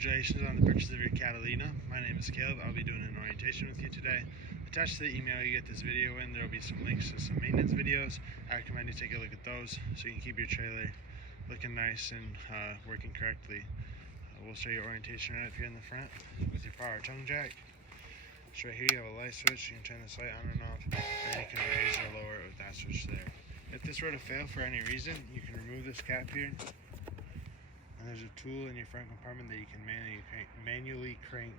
Congratulations on the purchase of your Catalina. My name is Caleb. I'll be doing an orientation with you today. Attached to the email you get this video in, there will be some links to some maintenance videos. I recommend you take a look at those so you can keep your trailer looking nice and working correctly. We'll show you orientation right up here in the front with your power tongue jack. So right here you have a light switch. You can turn this light on and off, and you can raise or lower it with that switch there. If this were to fail for any reason, you can remove this cap here. And there's a tool in your front compartment that you can manually crank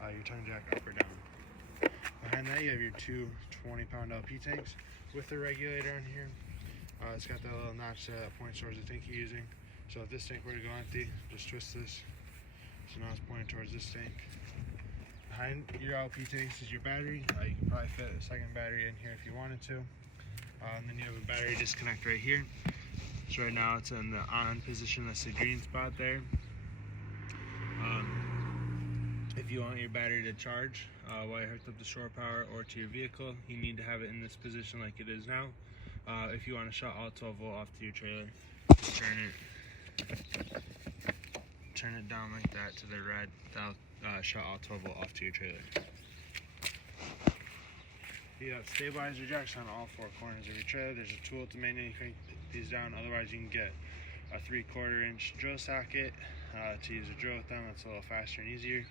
your tongue jack up or down. Behind that you have your two 20-pound LP tanks with the regulator on here. It's got that little notch that points towards the tank you're using. So if this tank were to go empty, just twist this. So now it's pointing towards this tank. Behind your LP tanks is your battery. You can probably fit a second battery in here if you wanted to. And then you have a battery disconnect right here. So right now it's in the on position, that's the green spot there. If you want your battery to charge while you're hooked up to shore power or to your vehicle, you need to have it in this position like it is now. If you want to shut all 12 volt off to your trailer, just turn it down like that to the red. That'll shut all 12 volt off to your trailer. You have stabilizer jacks on all four corners of your trailer. There's a tool to manually crank these down. Otherwise, you can get a 3/4 inch drill socket to use a drill with them. That's a little faster and easier.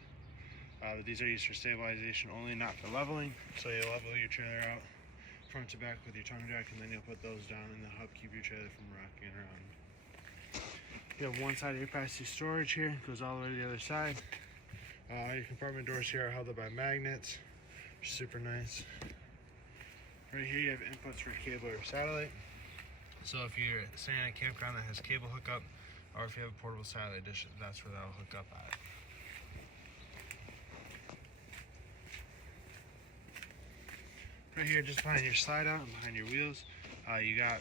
But these are used for stabilization only, not for leveling. So you level your trailer out front to back with your tongue jack, and then you'll put those down, and they'll help keep your trailer from rocking around. You have one side of your pass-through storage here. It goes all the way to the other side. Your compartment doors here are held up by magnets, which is super nice. Right here you have inputs for cable or satellite. So if you're staying at a campground that has cable hookup, or if you have a portable satellite dish, that's where that'll hook up at. Right here, just behind your slide out and behind your wheels, you got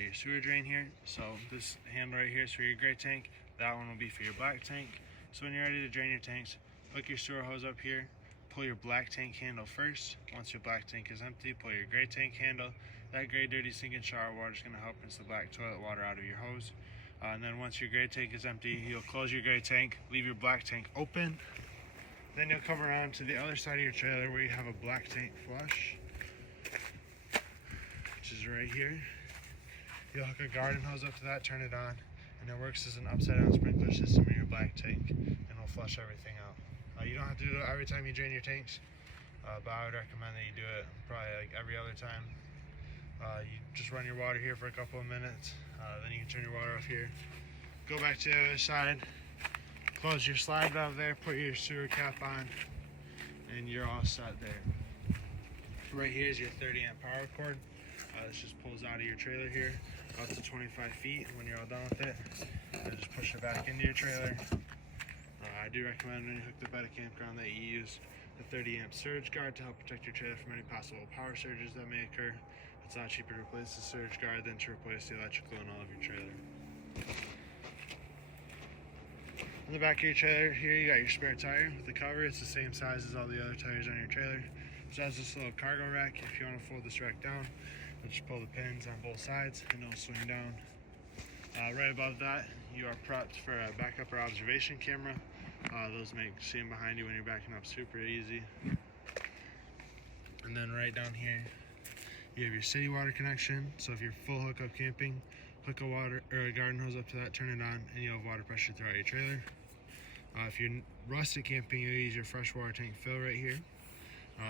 your sewer drain here. So this handle right here is for your gray tank. That one will be for your black tank. So when you're ready to drain your tanks, hook your sewer hose up here. Pull your black tank handle first. Once your black tank is empty, pull your gray tank handle. That gray, dirty, sinking shower water is going to help rinse the black toilet water out of your hose. And then once your gray tank is empty, you'll close your gray tank, leave your black tank open. Then you'll come around to the other side of your trailer where you have a black tank flush, which is right here. You'll hook a garden hose up to that, turn it on, and it works as an upside-down sprinkler system in your black tank, and will flush everything out. You don't have to do it every time you drain your tanks, but I would recommend that you do it probably like every other time. You just run your water here for a couple of minutes, then you can turn your water off here. Go back to the other side, close your slide valve there, put your sewer cap on, and you're all set there. Right here is your 30 amp power cord. This just pulls out of your trailer here, up to 25 feet. When you're all done with it, just push it back into your trailer. I do recommend when you're hooked up at a campground that you use the 30 amp surge guard to help protect your trailer from any possible power surges that may occur. It's a lot cheaper to replace the surge guard than to replace the electrical in all of your trailer. On the back of your trailer here you got your spare tire with the cover. It's the same size as all the other tires on your trailer. So it has this little cargo rack. If you want to fold this rack down, just pull the pins on both sides and it'll swing down. Right above that you are prepped for a backup or observation camera. Those make seeing behind you when you're backing up super easy. And then right down here you have your city water connection. So if you're full hookup camping, hook a water or a garden hose up to that, turn it on, and you'll have water pressure throughout your trailer. If you're rustic camping, you'll use your freshwater tank fill right here.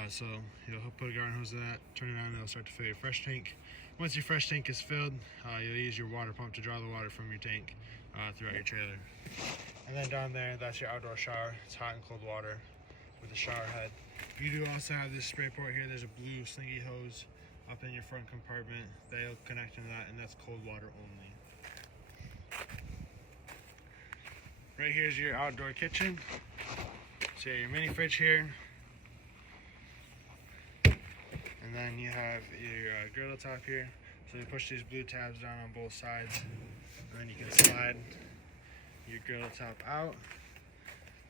So you'll put a garden hose to that, turn it on, and it'll start to fill your fresh tank. Once your fresh tank is filled, you'll use your water pump to draw the water from your tank throughout your trailer. And then down there, that's your outdoor shower. It's hot and cold water with a shower head. You do also have this spray port here. There's a blue slinky hose up in your front compartment. They'll connect into that, and that's cold water only. Right here's your outdoor kitchen. So you have your mini fridge here. And then you have your griddle top here. So you push these blue tabs down on both sides, and then you can slide your griddle top out.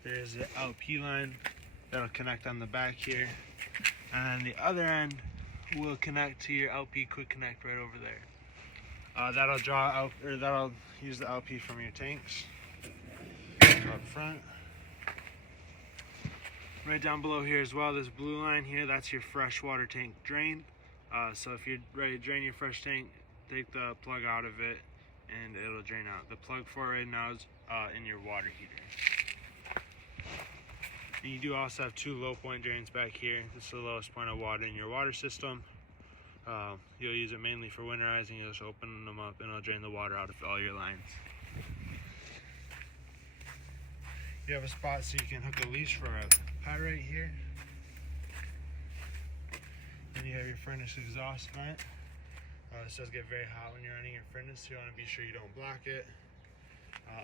There's the LP line that'll connect on the back here, and then the other end will connect to your LP quick connect right over there. That'll draw out, or that'll use the LP from your tanks. up front. Right down below here as well, this blue line here, that's your freshwater tank drain. So if you're ready to drain your fresh tank, take the plug out of it and it'll drain out. The plug for it right now is in your water heater. And you do also have 2 low point drains back here. This is the lowest point of water in your water system. You'll use it mainly for winterizing. You'll just open them up and it'll drain the water out of all your lines. You have a spot so you can hook a leash for a pot right here. Then you have your furnace exhaust vent. This does get very hot when you're running your furnace, so you want to be sure you don't block it.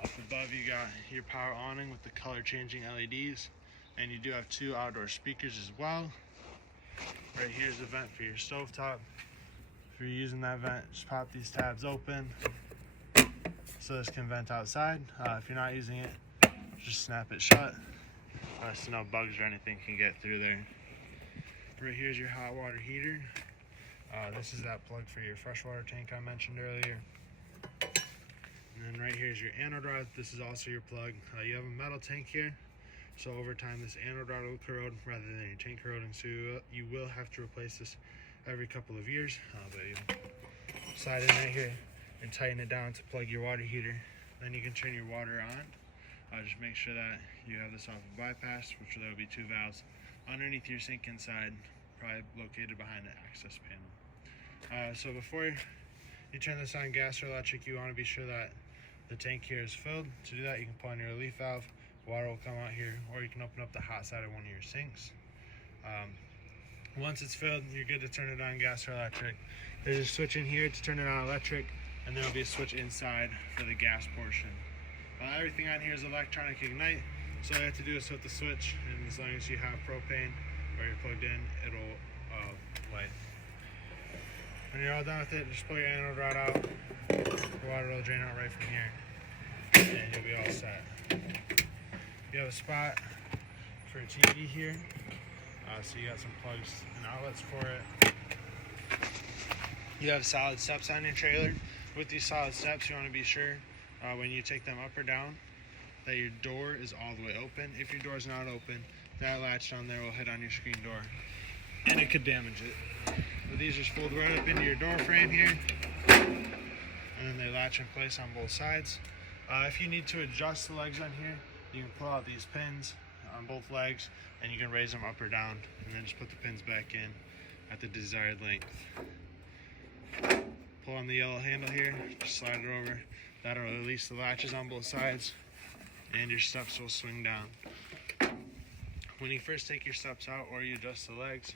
Up above you got your power awning with the color changing LEDs, and you do have 2 outdoor speakers as well. Right here is a vent for your stovetop. If you're using that vent, just pop these tabs open so this can vent outside. If you're not using it, just snap it shut so no bugs or anything can get through there. Right here's your hot water heater. This is that plug for your freshwater tank I mentioned earlier. And then right here is your anode rod. This is also your plug. You have a metal tank here, so over time this anode rod will corrode rather than your tank corroding, so you will have to replace this every couple of years. But you slide in right here and tighten it down to plug your water heater. Then you can turn your water on. Just make sure that you have this off of bypass, which there will be 2 valves underneath your sink inside, probably located behind the access panel. So before you turn this on, gas or electric, you want to be sure that the tank here is filled. To do that, you can pull on your relief valve, water will come out here, or you can open up the hot side of one of your sinks. Once it's filled, you're good to turn it on, gas or electric. There's a switch in here to turn it on electric, and there will be a switch inside for the gas portion. Everything on here is electronic ignite, so all you have to do is flip the switch, and as long as you have propane or you're plugged in, it'll light. When you're all done with it, just pull your anode rod out. The water will drain out right from here, and you'll be all set. You have a spot for a TV here, so you got some plugs and outlets for it. You have solid steps on your trailer. With these solid steps, you want to be sure when you take them up or down that your door is all the way open. If your door is not open, that latch down there will hit on your screen door and it could damage it. But these just fold right up into your door frame here, and then they latch in place on both sides. If you need to adjust the legs on here, you can pull out these pins on both legs and you can raise them up or down, and then just put the pins back in at the desired length. Pull on the yellow handle here, just slide it over. That'll release the latches on both sides, and your steps will swing down. When you first take your steps out or you adjust the legs,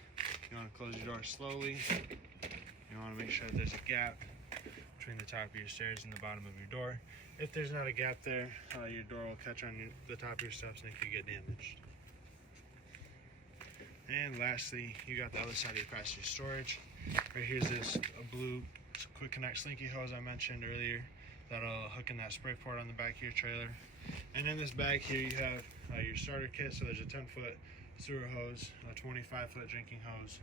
you want to close your door slowly. You want to make sure that there's a gap between the top of your stairs and the bottom of your door. If there's not a gap there, your door will catch on the top of your steps and it could get damaged. And lastly, you got the other side of your passenger storage. Right here's this blue quick connect slinky hose I mentioned earlier. That'll hook in that spray port on the back of your trailer. And in this bag here you have your starter kit. So there's a 10-foot sewer hose, a 25-foot drinking hose,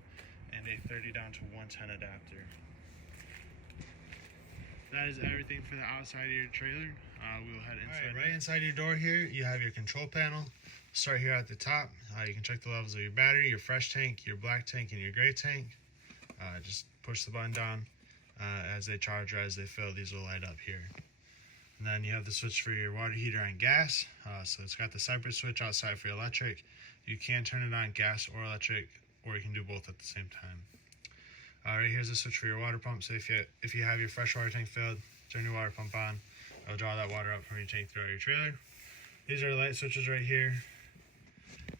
and a 30 down to 110 adapter. That is everything for the outside of your trailer. We'll head inside. Right inside your door here, you have your control panel. Start here at the top. You can check the levels of your battery, your fresh tank, your black tank, and your gray tank. Just push the button down. As they charge or as they fill, these will light up here. And then you have the switch for your water heater on gas. So it's got the separate switch outside for your electric. You can turn it on gas or electric, or you can do both at the same time. Right here's the switch for your water pump. So if you have your fresh water tank filled, turn your water pump on. It'll draw that water up from your tank throughout your trailer. These are the light switches right here.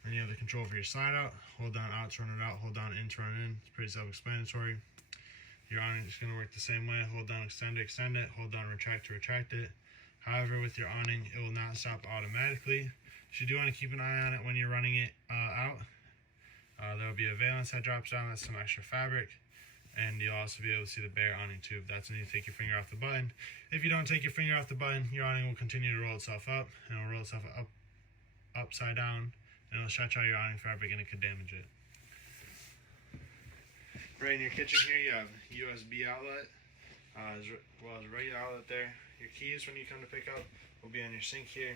Then you have the control for your slide out. Hold down out to run it out, hold down in to run in. It's pretty self-explanatory. Your awning is going to work the same way. Hold down extend to extend it, hold down retract to retract it. However, with your awning, it will not stop automatically. So you do want to keep an eye on it when you're running it out. There will be a valance that drops down. That's some extra fabric. And you'll also be able to see the bare awning tube. That's when you take your finger off the button. If you don't take your finger off the button, your awning will continue to roll itself up, and it will roll itself up upside down, and it'll stretch out your awning fabric, and it could damage it. Right in your kitchen here, you have USB outlet, as well as a regular outlet there. Your keys, when you come to pick up, will be on your sink here.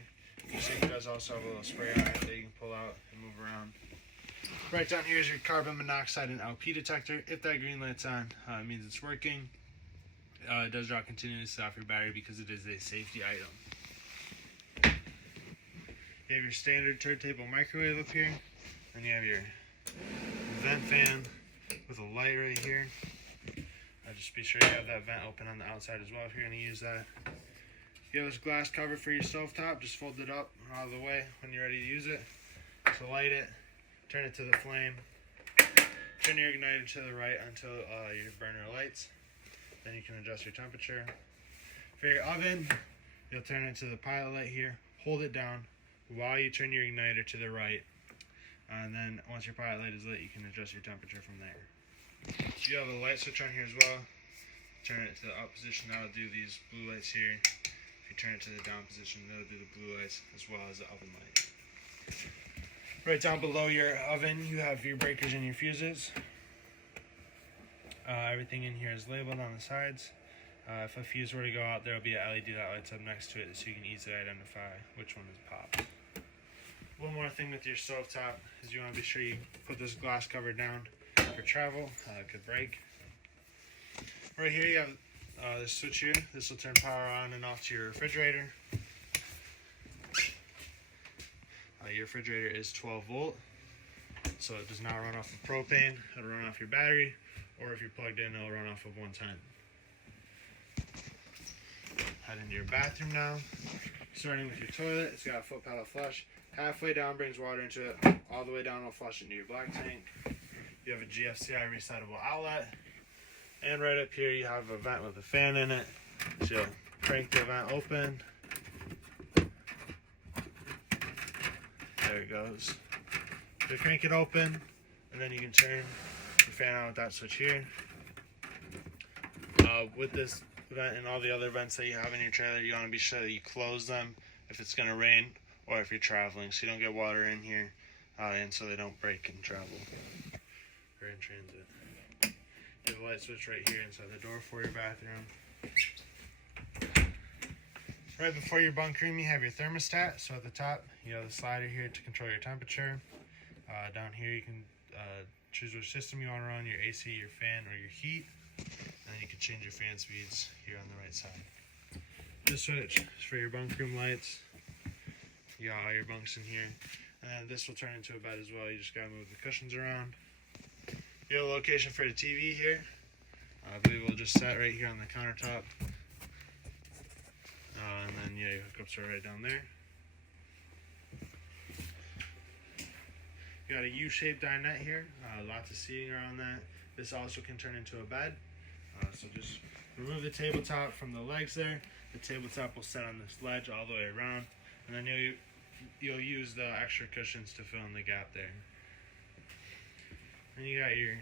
Your sink does also have a little spray on it that you can pull out and move around. Right down here is your carbon monoxide and LP detector. If that green light's on, it means it's working. It does draw continuously off your battery because it is a safety item. You have your standard turntable microwave up here. Then you have your vent fan with a light right here. Just be sure you have that vent open on the outside as well if you're going to use that. You have this glass cover for your stovetop. Just fold it up out of the way when you're ready to use it. So light it, turn it to the flame, turn your igniter to the right until your burner lights. Then you can adjust your temperature. For your oven, you'll turn it to the pilot light here, hold it down while you turn your igniter to the right. And then once your pilot light is lit, you can adjust your temperature from there. So you have a light switch on here as well. Turn it to the up position, that'll do these blue lights here. If you turn it to the down position, that'll do the blue lights as well as the oven light. Right down below your oven, you have your breakers and your fuses. Everything in here is labeled on the sides. If a fuse were to go out, there will be an LED that lights up next to it so you can easily identify which one is popped. One more thing with your stovetop is you want to be sure you put this glass cover down for travel. It could break. Right here you have this switch here. This will turn power on and off to your refrigerator. Your refrigerator is 12 volt, so it does not run off of propane. It'll run off your battery, or if you're plugged in, it'll run off of 110. Head into your bathroom now. Starting with your toilet, it's got a foot pedal flush. Halfway down brings water into it. All the way down will flush into your black tank. You have a GFCI resettable outlet. And right up here you have a vent with a fan in it. So you'll crank the vent open. There it goes. You crank it open, and then you can turn your fan on with that switch here. With this vent and all the other vents that you have in your trailer, you want to be sure that you close them if it's going to rain or if you're traveling, so you don't get water in here and so they don't break in travel or in transit. You have a light switch right here inside the door for your bathroom. Right before your bunk room, you have your thermostat. So at the top, you have the slider here to control your temperature. Down here, you can choose which system you want to run, your AC, your fan, or your heat. And then you can change your fan speeds here on the right side. This switch is for your bunk room lights. You got all your bunks in here. And then this will turn into a bed as well. You just gotta move the cushions around. You have a location for the TV here. I believe we'll just set right here on the countertop. And then your hookups are right down there. You got a U-shaped dinette here. Lots of seating around that. This also can turn into a bed. So just remove the tabletop from the legs there. The tabletop will set on this ledge all the way around. And then you'll use the extra cushions to fill in the gap there. Then you got your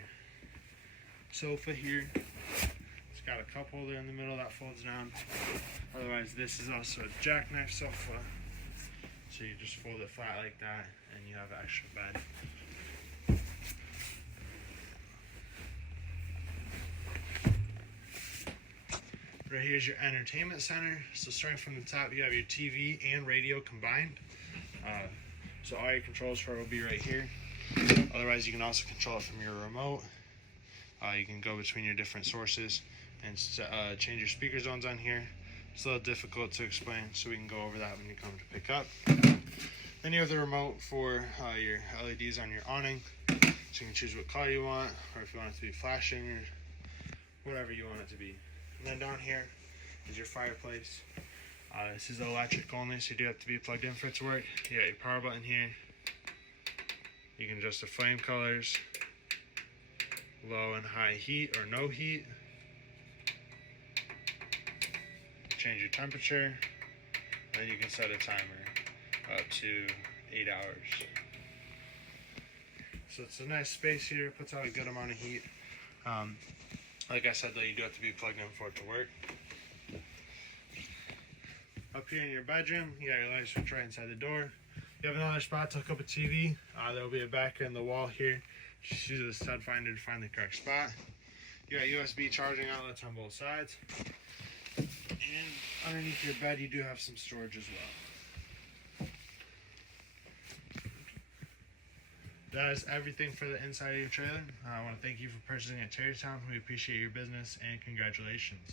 sofa here. It's got a cup holder in the middle that folds down. Otherwise, this is also a jackknife sofa. So you just fold it flat like that and you have an extra bed. Right here's your entertainment center. So starting from the top, you have your TV and radio combined. So all your controls for it will be right here. Otherwise, you can also control it from your remote. You can go between your different sources and change your speaker zones on here. It's a little difficult to explain, so we can go over that when you come to pick up. Then you have the remote for your LEDs on your awning. So you can choose what color you want, or if you want it to be flashing, or whatever you want it to be. And then down here is your fireplace. This is electric only, so you do have to be plugged in for it to work. You got your power button here. You can adjust the flame colors, low and high heat or no heat. Change your temperature, and then you can set a timer up to 8 hours. So it's a nice space here, puts out a good amount of heat. Like I said though, you do have to be plugged in for it to work. Up here in your bedroom, you got your light switch right inside the door. You have another spot to hook up a TV. There will be a backer in the wall here. Just use the stud finder to find the correct spot. You got USB charging outlets on both sides. And underneath your bed, you do have some storage as well. That is everything for the inside of your trailer. I want to thank you for purchasing at Tarrytown. We appreciate your business and congratulations.